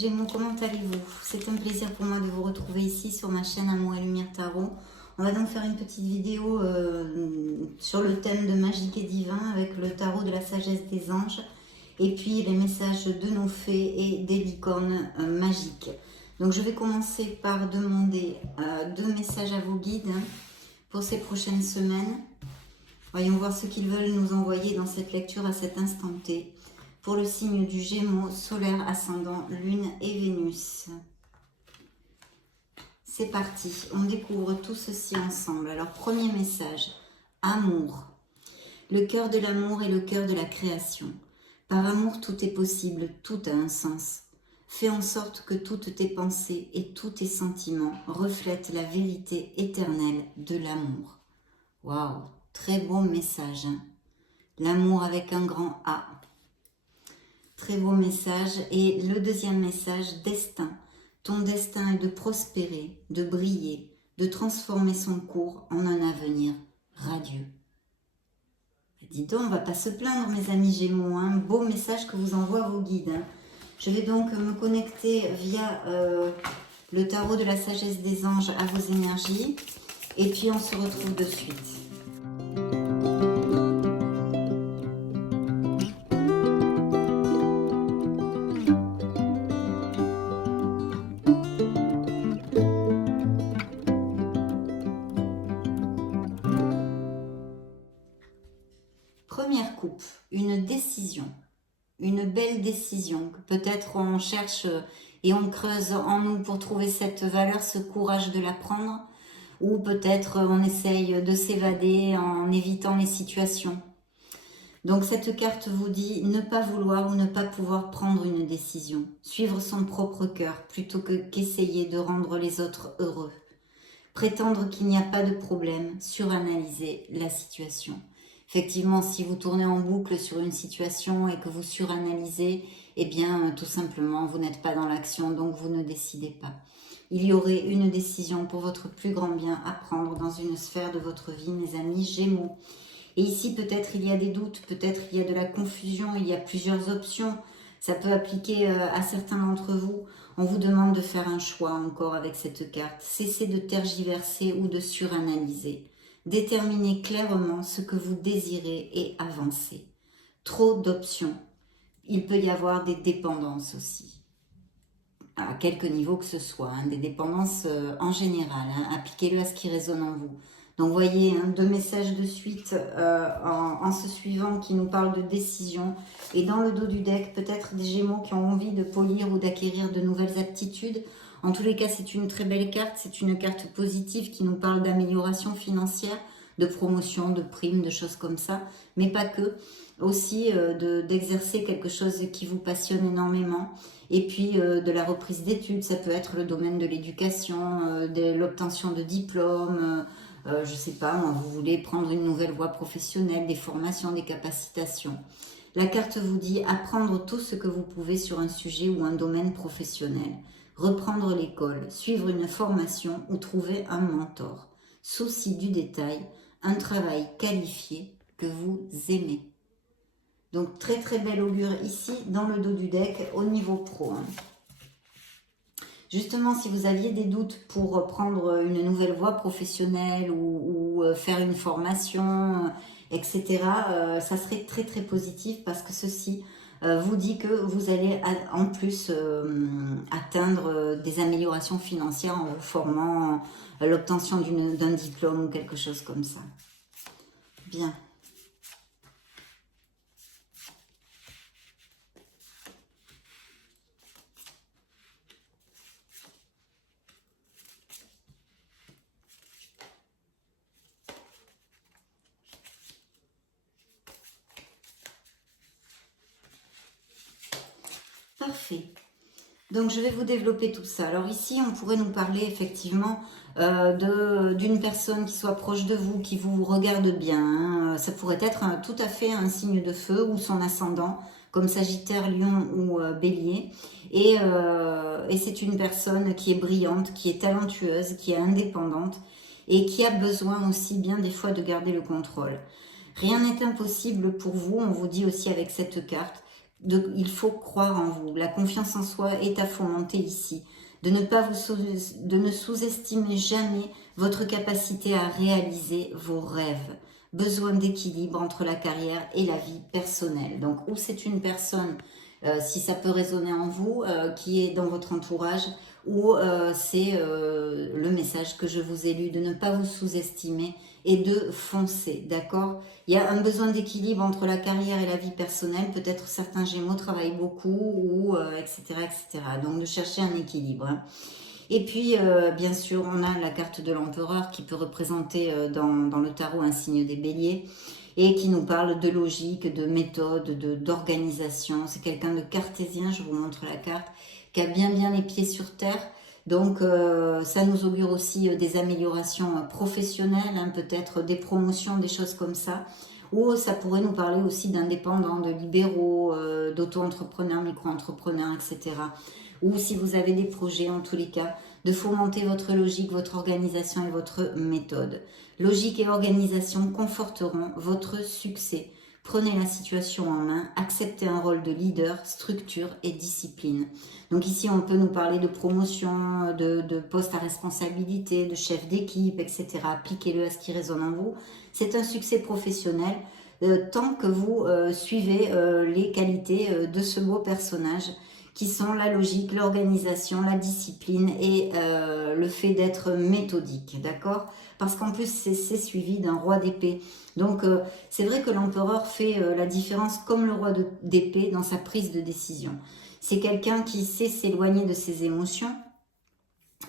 Gémeaux, comment allez-vous? C'est un plaisir pour moi de vous retrouver ici sur ma chaîne Amour et Lumière Tarot. On va donc faire une petite vidéo sur le thème de magique et divin avec le tarot de la sagesse des anges et puis les messages de nos fées et des licornes magiques. Donc je vais commencer par demander 2 messages à vos guides pour ces prochaines semaines. Voyons voir ce qu'ils veulent nous envoyer dans cette lecture à cet instant T. Pour le signe du Gémeaux, solaire, ascendant, lune et Vénus. C'est parti, on découvre tout ceci ensemble. Alors, premier message, amour. Le cœur de l'amour est le cœur de la création. Par amour, tout est possible, tout a un sens. Fais en sorte que toutes tes pensées et tous tes sentiments reflètent la vérité éternelle de l'amour. Waouh, très beau message. Hein. L'amour avec un grand A. Très beau message. Et le deuxième message, destin. Ton destin est de prospérer, de briller, de transformer son cours en un avenir radieux. Dis donc, on ne va pas se plaindre, mes amis Gémeaux. Hein. Beau message que vous envoient vos guides. Hein. Je vais donc me connecter via le tarot de la sagesse des anges à vos énergies. Et puis, on se retrouve de suite. Première coupe, une décision, une belle décision. Peut-être on cherche et on creuse en nous pour trouver cette valeur, ce courage de la prendre. Ou peut-être on essaye de s'évader en évitant les situations. Donc cette carte vous dit ne pas vouloir ou ne pas pouvoir prendre une décision. Suivre son propre cœur plutôt qu'essayer de rendre les autres heureux. Prétendre qu'il n'y a pas de problème, suranalyser la situation. Effectivement, si vous tournez en boucle sur une situation et que vous suranalysez, eh bien, tout simplement, vous n'êtes pas dans l'action, donc vous ne décidez pas. Il y aurait une décision pour votre plus grand bien à prendre dans une sphère de votre vie, mes amis Gémeaux. Et ici, peut-être il y a des doutes, peut-être il y a de la confusion, il y a plusieurs options. Ça peut appliquer à certains d'entre vous. On vous demande de faire un choix encore avec cette carte. Cessez de tergiverser ou de suranalyser. Déterminez clairement ce que vous désirez et avancez. Trop d'options. Il peut y avoir des dépendances aussi. À quelque niveau que ce soit. Des dépendances en général. Appliquez-le à ce qui résonne en vous. Donc voyez, 2 messages de suite en se suivant qui nous parlent de décision. Et dans le dos du deck, peut-être des Gémeaux qui ont envie de polir ou d'acquérir de nouvelles aptitudes. En tous les cas, c'est une très belle carte. C'est une carte positive qui nous parle d'amélioration financière, de promotion, de primes, de choses comme ça. Mais pas que. Aussi d'exercer quelque chose qui vous passionne énormément. Et puis de la reprise d'études. Ça peut être le domaine de l'éducation, de l'obtention de diplômes. Je ne sais pas, vous voulez prendre une nouvelle voie professionnelle, des formations, des capacitations. La carte vous dit apprendre tout ce que vous pouvez sur un sujet ou un domaine professionnel. Reprendre l'école, suivre une formation ou trouver un mentor. Souci du détail, un travail qualifié que vous aimez. Donc très très bel augure ici dans le dos du deck au niveau pro. Justement, si vous aviez des doutes pour prendre une nouvelle voie professionnelle ou faire une formation, etc., ça serait très très positif parce que ceci vous dit que vous allez en plus atteindre des améliorations financières en vous formant à l'obtention d'un diplôme ou quelque chose comme ça. Bien. Parfait. Donc, je vais vous développer tout ça. Alors ici, on pourrait nous parler effectivement d'une personne qui soit proche de vous, qui vous regarde bien. Ça pourrait être tout à fait un signe de feu ou son ascendant, comme Sagittaire, Lion ou Bélier. Et c'est une personne qui est brillante, qui est talentueuse, qui est indépendante et qui a besoin aussi bien des fois de garder le contrôle. Rien n'est impossible pour vous, on vous dit aussi avec cette carte, il faut croire en vous. La confiance en soi est à fomenter ici. De ne sous-estimer jamais votre capacité à réaliser vos rêves. Besoin d'équilibre entre la carrière et la vie personnelle. Donc, ou c'est une personne, si ça peut résonner en vous, qui est dans votre entourage, ou c'est le message que je vous ai lu, de ne pas vous sous-estimer et de foncer, d'accord? Il y a un besoin d'équilibre entre la carrière et la vie personnelle, peut-être certains Gémeaux travaillent beaucoup, ou etc., etc. Donc de chercher un équilibre, hein. Et puis, bien sûr, on a la carte de l'empereur qui peut représenter dans le tarot un signe des béliers et qui nous parle de logique, de méthode, d'organisation. C'est quelqu'un de cartésien, je vous montre la carte, qui a bien les pieds sur terre. Donc, ça nous augure aussi des améliorations professionnelles, hein, peut-être des promotions, des choses comme ça. Ou ça pourrait nous parler aussi d'indépendants, de libéraux, d'auto-entrepreneurs, micro-entrepreneurs, etc. Ou si vous avez des projets, en tous les cas, de fomenter votre logique, votre organisation et votre méthode. Logique et organisation conforteront votre succès. Prenez la situation en main, acceptez un rôle de leader, structure et discipline. Donc ici, on peut nous parler de promotion, de poste à responsabilité, de chef d'équipe, etc. Appliquez-le à ce qui résonne en vous. C'est un succès professionnel tant que vous suivez les qualités de ce beau personnage qui sont la logique, l'organisation, la discipline et le fait d'être méthodique, d'accord? Parce qu'en plus, c'est suivi d'un roi d'épée. Donc, c'est vrai que l'empereur fait la différence comme le roi d'épée dans sa prise de décision. C'est quelqu'un qui sait s'éloigner de ses émotions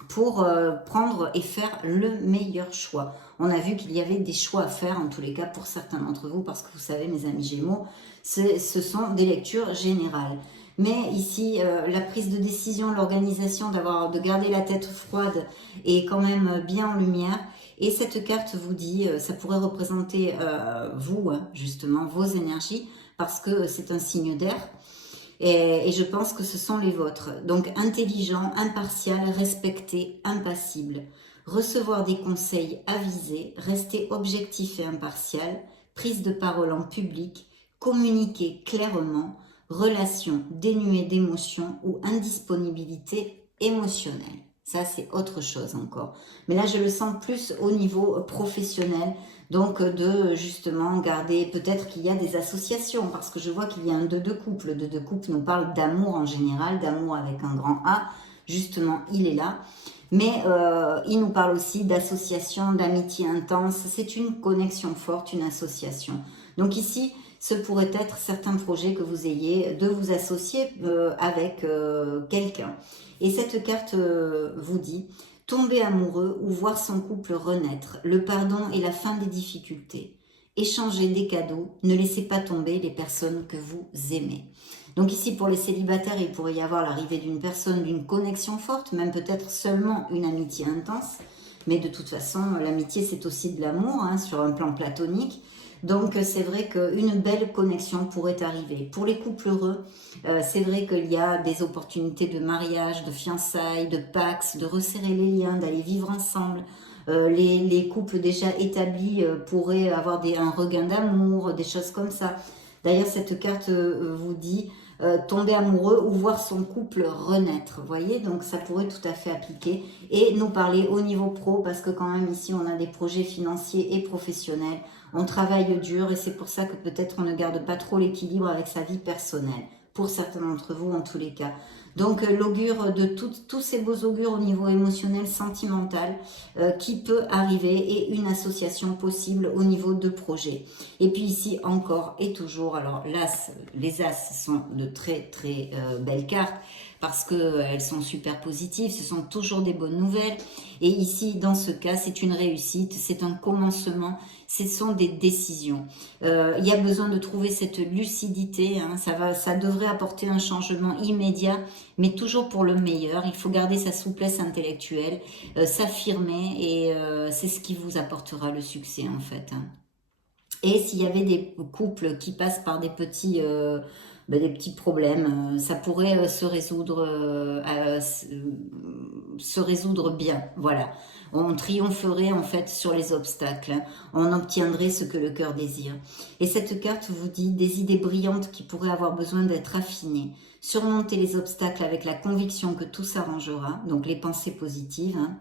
pour prendre et faire le meilleur choix. On a vu qu'il y avait des choix à faire, en tous les cas, pour certains d'entre vous, parce que vous savez, mes amis Gémeaux, ce sont des lectures générales. Mais ici, la prise de décision, l'organisation, de garder la tête froide est quand même bien en lumière. Et cette carte vous dit, ça pourrait représenter vous, hein, justement, vos énergies, parce que c'est un signe d'air. Et je pense que ce sont les vôtres. Donc, intelligent, impartial, respecté, impassible. Recevoir des conseils avisés, rester objectif et impartial, prise de parole en public, communiquer clairement, relation dénuée d'émotions ou indisponibilité émotionnelle. Ça, c'est autre chose encore. Mais là, je le sens plus au niveau professionnel. Donc, de justement garder, peut-être qu'il y a des associations, parce que je vois qu'il y a un 2 de couple. Le 2 de couple nous parle d'amour en général, d'amour avec un grand A. Justement, il est là. Mais il nous parle aussi d'association, d'amitié intense. C'est une connexion forte, une association. Donc ici, ce pourrait être certains projets que vous ayez, de vous associer avec quelqu'un. Et cette carte vous dit, tomber amoureux ou voir son couple renaître, le pardon et la fin des difficultés. Échanger des cadeaux, ne laissez pas tomber les personnes que vous aimez. Donc ici, pour les célibataires, il pourrait y avoir l'arrivée d'une personne, d'une connexion forte, même peut-être seulement une amitié intense. Mais de toute façon, l'amitié, c'est aussi de l'amour, hein, sur un plan platonique. Donc c'est vrai qu'une belle connexion pourrait arriver. Pour les couples heureux, c'est vrai qu'il y a des opportunités de mariage, de fiançailles, de pax, de resserrer les liens, d'aller vivre ensemble. Les couples déjà établis pourraient avoir un regain d'amour, des choses comme ça. D'ailleurs, cette carte vous dit tomber amoureux ou voir son couple renaître. Vous voyez, donc ça pourrait tout à fait appliquer. Et nous parler au niveau pro, parce que quand même ici, on a des projets financiers et professionnels. On travaille dur et c'est pour ça que peut-être on ne garde pas trop l'équilibre avec sa vie personnelle. Pour certains d'entre vous, en tous les cas. Donc l'augure de tous ces beaux augures au niveau émotionnel, sentimental, qui peut arriver et une association possible au niveau de projet. Et puis ici encore et toujours, alors l'as, les as sont de très belles cartes parce qu'elles sont super positives, ce sont toujours des bonnes nouvelles. Et ici, dans ce cas, c'est une réussite, c'est un commencement, ce sont des décisions. Il y a besoin de trouver cette lucidité, hein, ça devrait apporter un changement immédiat, mais toujours pour le meilleur. Il faut garder sa souplesse intellectuelle, s'affirmer, et c'est ce qui vous apportera le succès en fait, hein. Et s'il y avait des couples qui passent par des petits des petits problèmes. Ça pourrait se résoudre bien, voilà. On triompherait en fait sur les obstacles, hein. On obtiendrait ce que le cœur désire. Et cette carte vous dit des idées brillantes qui pourraient avoir besoin d'être affinées. Surmonter les obstacles avec la conviction que tout s'arrangera, donc les pensées positives, hein.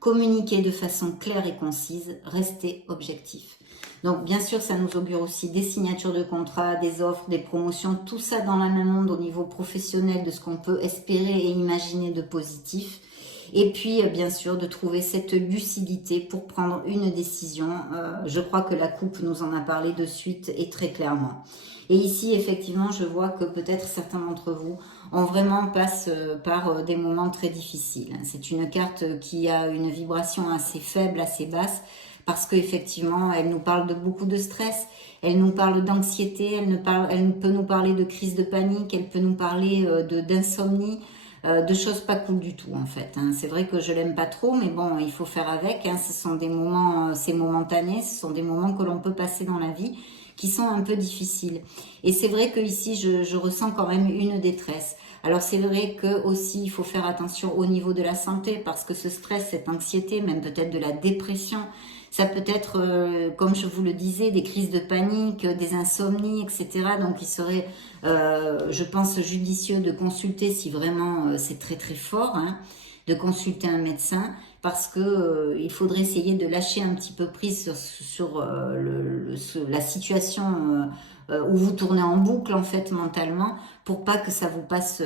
Communiquer de façon claire et concise, rester objectif. Donc bien sûr, ça nous augure aussi des signatures de contrats, des offres, des promotions, tout ça dans la même onde au niveau professionnel de ce qu'on peut espérer et imaginer de positif. Et puis, bien sûr, de trouver cette lucidité pour prendre une décision. Je crois que la coupe nous en a parlé de suite et très clairement. Et ici, effectivement, je vois que peut-être certains d'entre vous ont vraiment passé par des moments très difficiles. C'est une carte qui a une vibration assez faible, assez basse, parce qu'effectivement, elle nous parle de beaucoup de stress, elle nous parle d'anxiété, elle peut nous parler de crise de panique, elle peut nous parler d'insomnie, de choses pas cool du tout en fait, hein. C'est vrai que je l'aime pas trop, mais bon, il faut faire avec, hein. Ce sont des moments, c'est momentané, ce sont des moments que l'on peut passer dans la vie, qui sont un peu difficiles. Et c'est vrai que ici, je ressens quand même une détresse. Alors c'est vrai que aussi, il faut faire attention au niveau de la santé, parce que ce stress, cette anxiété, même peut-être de la dépression, ça peut être, comme je vous le disais, des crises de panique, des insomnies, etc. Donc il serait, je pense, judicieux de consulter si vraiment c'est très très fort, hein, de consulter un médecin, parce que il faudrait essayer de lâcher un petit peu prise sur la situation où vous tournez en boucle en fait mentalement, pour pas que ça vous passe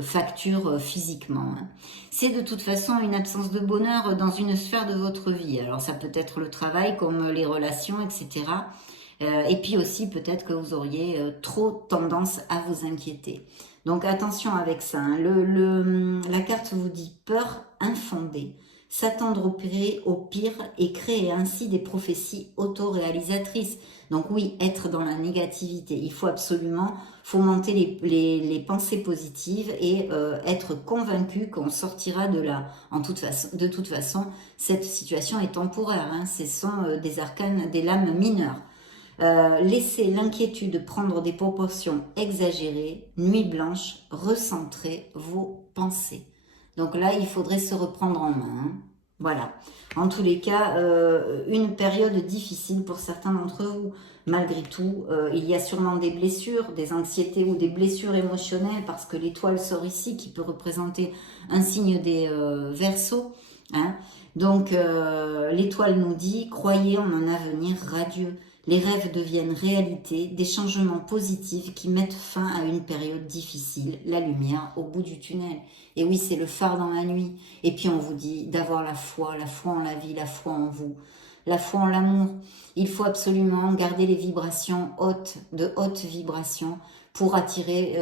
facture physiquement, hein. C'est de toute façon une absence de bonheur dans une sphère de votre vie. Alors ça peut être le travail comme les relations, etc. Et puis aussi peut-être que vous auriez trop tendance à vous inquiéter. Donc attention avec ça, hein. La carte vous dit peur infondée, s'attendre au pire et créer ainsi des prophéties autoréalisatrices. Donc oui, être dans la négativité. Il faut absolument fomenter les pensées positives et être convaincu qu'on sortira de là. De toute façon, cette situation est temporaire, hein. Ce sont des arcanes, des lames mineures. Laissez l'inquiétude prendre des proportions exagérées, nuit blanche, recentrez vos pensées. Donc là, il faudrait se reprendre en main, hein. Voilà. En tous les cas, une période difficile pour certains d'entre vous. Malgré tout, il y a sûrement des blessures, des anxiétés ou des blessures émotionnelles, parce que l'étoile sort ici, qui peut représenter un signe des Verseaux, hein. Donc, l'étoile nous dit, croyez en un avenir radieux. Les rêves deviennent réalité, des changements positifs qui mettent fin à une période difficile, la lumière au bout du tunnel. Et oui, c'est le phare dans la nuit. Et puis on vous dit d'avoir la foi en la vie, la foi en vous, la foi en l'amour. Il faut absolument garder les vibrations hautes, de hautes vibrations, pour attirer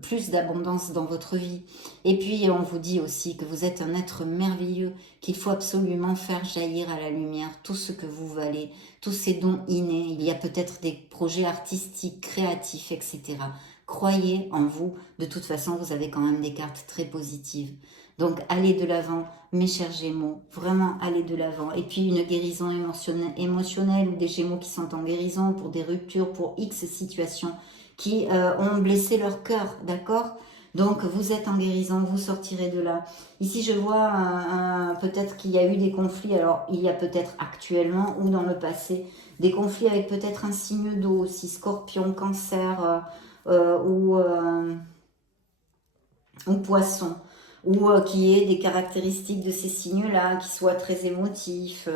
plus d'abondance dans votre vie. Et puis on vous dit aussi que vous êtes un être merveilleux, qu'il faut absolument faire jaillir à la lumière tout ce que vous valez, tous ces dons innés. Il y a peut-être des projets artistiques, créatifs, etc. Croyez en vous. De toute façon, vous avez quand même des cartes très positives. Donc allez de l'avant, mes chers Gémeaux, vraiment allez de l'avant. Et puis une guérison émotionnelle ou des Gémeaux qui sont en guérison pour des ruptures, pour X situations, qui ont blessé leur cœur, d'accord? Donc vous êtes en guérison, vous sortirez de là. Ici je vois peut-être qu'il y a eu des conflits, alors il y a peut-être actuellement ou dans le passé, des conflits avec peut-être un signe d'eau aussi, Scorpion, Cancer ou Poisson, ou qui ait des caractéristiques de ces signes-là, qui soient très émotifs,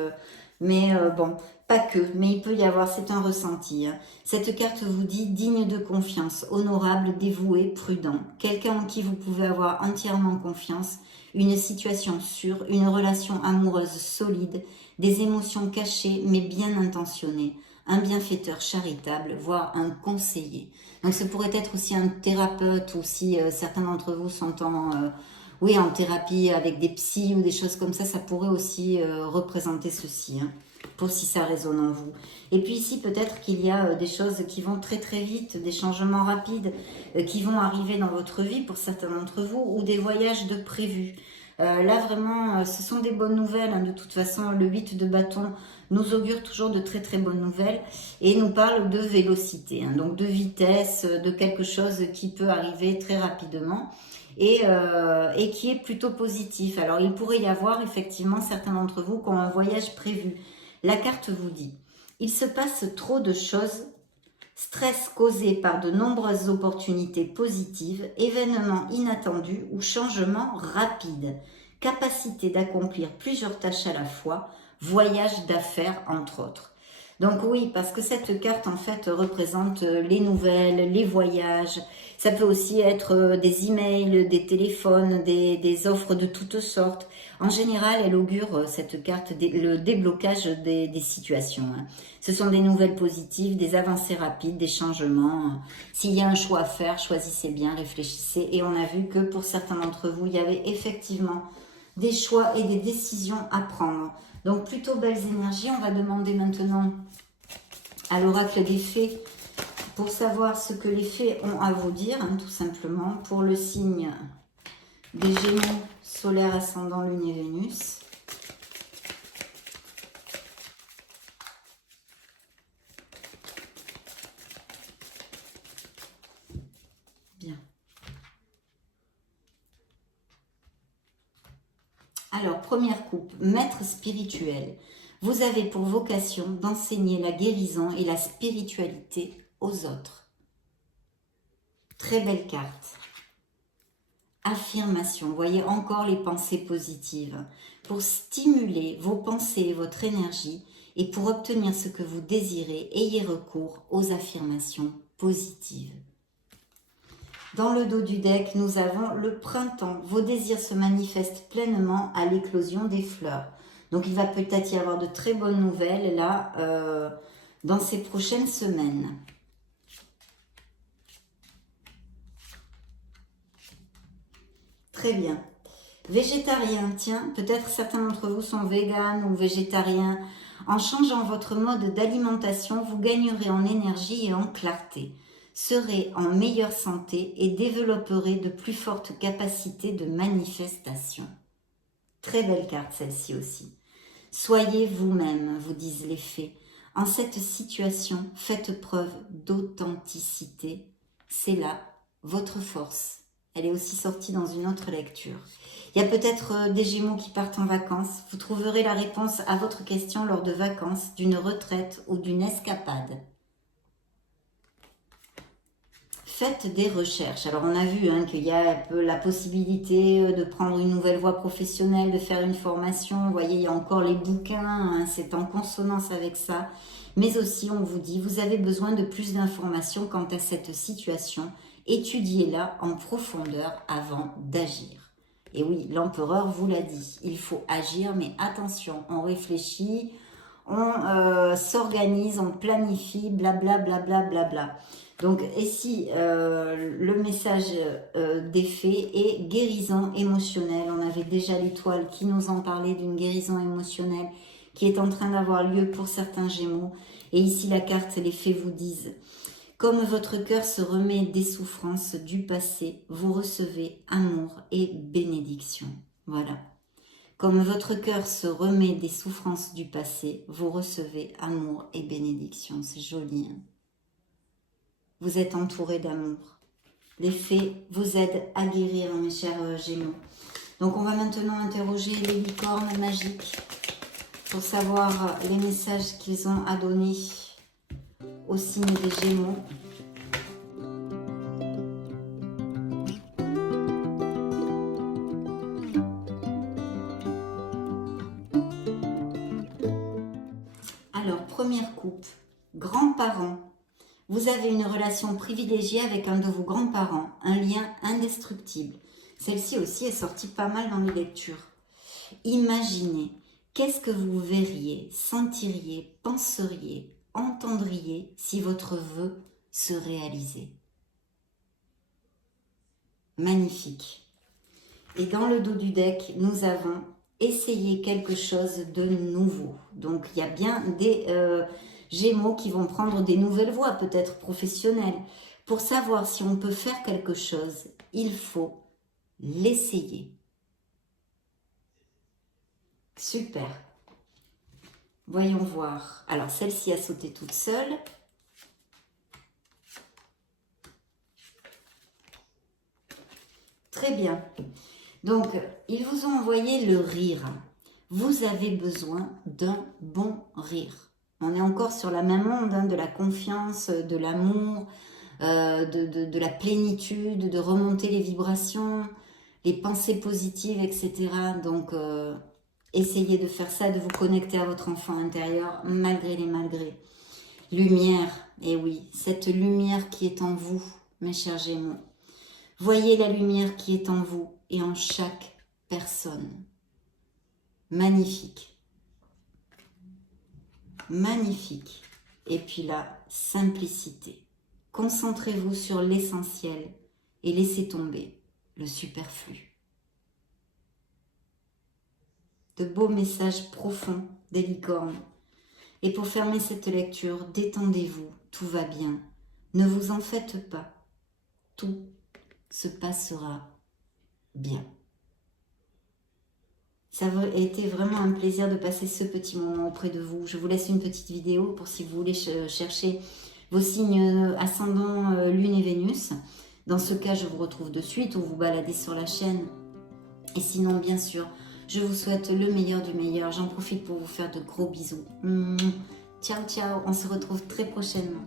mais bon, pas que, mais il peut y avoir, c'est un ressenti, hein. Cette carte vous dit digne de confiance, honorable, dévoué, prudent, quelqu'un en qui vous pouvez avoir entièrement confiance, une situation sûre, une relation amoureuse solide, des émotions cachées mais bien intentionnées, un bienfaiteur charitable, voire un conseiller. Donc ça pourrait être aussi un thérapeute, ou si certains d'entre vous sont en thérapie avec des psys ou des choses comme ça pourrait aussi représenter ceci, hein, pour si ça résonne en vous. Et puis ici, peut-être qu'il y a des choses qui vont très très vite, des changements rapides qui vont arriver dans votre vie pour certains d'entre vous, ou des voyages de prévus. Là, vraiment, ce sont des bonnes nouvelles. Hein. De toute façon, le 8 de bâton nous augure toujours de très très bonnes nouvelles et nous parle de vélocité, hein, donc de vitesse, de quelque chose qui peut arriver très rapidement et qui est plutôt positif. Alors, il pourrait y avoir effectivement certains d'entre vous qui ont un voyage prévu. La carte vous dit, il se passe trop de choses. Stress causé par de nombreuses opportunités positives, événements inattendus ou changements rapides, capacité d'accomplir plusieurs tâches à la fois, voyage d'affaires entre autres. Donc oui, parce que cette carte en fait représente les nouvelles, les voyages, ça peut aussi être des emails, des téléphones, des offres de toutes sortes. En général, elle augure cette carte le déblocage des situations. Hein. Ce sont des nouvelles positives, des avancées rapides, des changements. S'il y a un choix à faire, choisissez bien, réfléchissez. Et on a vu que pour certains d'entre vous, il y avait effectivement des choix et des décisions à prendre. Donc plutôt belles énergies. On va demander maintenant à l'oracle des fées pour savoir ce que les fées ont à vous dire, hein, tout simplement, pour le signe des Gémeaux, solaire, ascendant, lune et Vénus. Bien. Alors, première coupe, maître spirituel. Vous avez pour vocation d'enseigner la guérison et la spiritualité aux autres. Très belle carte. Affirmation, vous voyez encore les pensées positives. Pour stimuler vos pensées et votre énergie et pour obtenir ce que vous désirez, ayez recours aux affirmations positives. Dans le dos du deck, nous avons le printemps. Vos désirs se manifestent pleinement à l'éclosion des fleurs. Donc, il va peut-être y avoir de très bonnes nouvelles là, dans ces prochaines semaines. Très bien. Végétarien, tiens, peut-être certains d'entre vous sont véganes ou végétariens. En changeant votre mode d'alimentation, vous gagnerez en énergie et en clarté, serez en meilleure santé et développerez de plus fortes capacités de manifestation. Très belle carte celle-ci aussi. Soyez vous-même, vous disent les fées. En cette situation, faites preuve d'authenticité. C'est là votre force. Elle est aussi sortie dans une autre lecture. Il y a peut-être des Gémeaux qui partent en vacances. Vous trouverez la réponse à votre question lors de vacances, d'une retraite ou d'une escapade. Faites des recherches. Alors on a vu hein, qu'il y a la possibilité de prendre une nouvelle voie professionnelle, de faire une formation. Vous voyez, il y a encore les bouquins, hein, c'est en consonance avec ça. Mais aussi, on vous dit, vous avez besoin de plus d'informations quant à cette situation. Étudiez-la en profondeur avant d'agir. Et oui, l'empereur vous l'a dit, il faut agir, mais attention, on réfléchit, on s'organise, on planifie, blablabla. Bla, bla, bla, bla. Donc ici, le message des fées est guérison émotionnelle. On avait déjà l'étoile qui nous en parlait d'une guérison émotionnelle qui est en train d'avoir lieu pour certains Gémeaux. Et ici, la carte, les fées vous disent, comme votre cœur se remet des souffrances du passé, vous recevez amour et bénédiction. Voilà. Comme votre cœur se remet des souffrances du passé, vous recevez amour et bénédiction. C'est joli, hein? Vous êtes entouré d'amour. Les fées vous aident à guérir, mes chers Gémeaux. Donc, on va maintenant interroger les licornes magiques pour savoir les messages qu'ils ont à donner au signe des Gémeaux. Alors, première coupe, grands-parents. Vous avez une relation privilégiée avec un de vos grands-parents, un lien indestructible. Celle-ci aussi est sortie pas mal dans les lectures. Imaginez, qu'est-ce que vous verriez, sentiriez, penseriez, entendriez si votre vœu se réalisait? Magnifique. Et dans le dos du deck, nous avons essayé quelque chose de nouveau. Donc, il y a bien des Gémeaux qui vont prendre des nouvelles voies, peut-être professionnelles. Pour savoir si on peut faire quelque chose, il faut l'essayer. Super. Voyons voir. Alors, celle-ci a sauté toute seule. Très bien. Donc, ils vous ont envoyé le rire. Vous avez besoin d'un bon rire. On est encore sur la même onde, hein, de la confiance, de l'amour, de la plénitude, de remonter les vibrations, les pensées positives, etc. Donc, essayez de faire ça, de vous connecter à votre enfant intérieur, malgré les malgrés. Lumière, et oui, cette lumière qui est en vous, mes chers Gémeaux. Voyez la lumière qui est en vous et en chaque personne. Magnifique. Magnifique. Et puis la simplicité. Concentrez-vous sur l'essentiel et laissez tomber le superflu. De beaux messages profonds des licornes. Et pour fermer cette lecture, détendez-vous, tout va bien. Ne vous en faites pas. Tout se passera bien. Ça a été vraiment un plaisir de passer ce petit moment auprès de vous. Je vous laisse une petite vidéo pour si vous voulez chercher vos signes ascendant Lune et Vénus. Dans ce cas, je vous retrouve de suite ou vous baladez sur la chaîne. Et sinon, bien sûr, je vous souhaite le meilleur du meilleur. J'en profite pour vous faire de gros bisous. Ciao, ciao. On se retrouve très prochainement.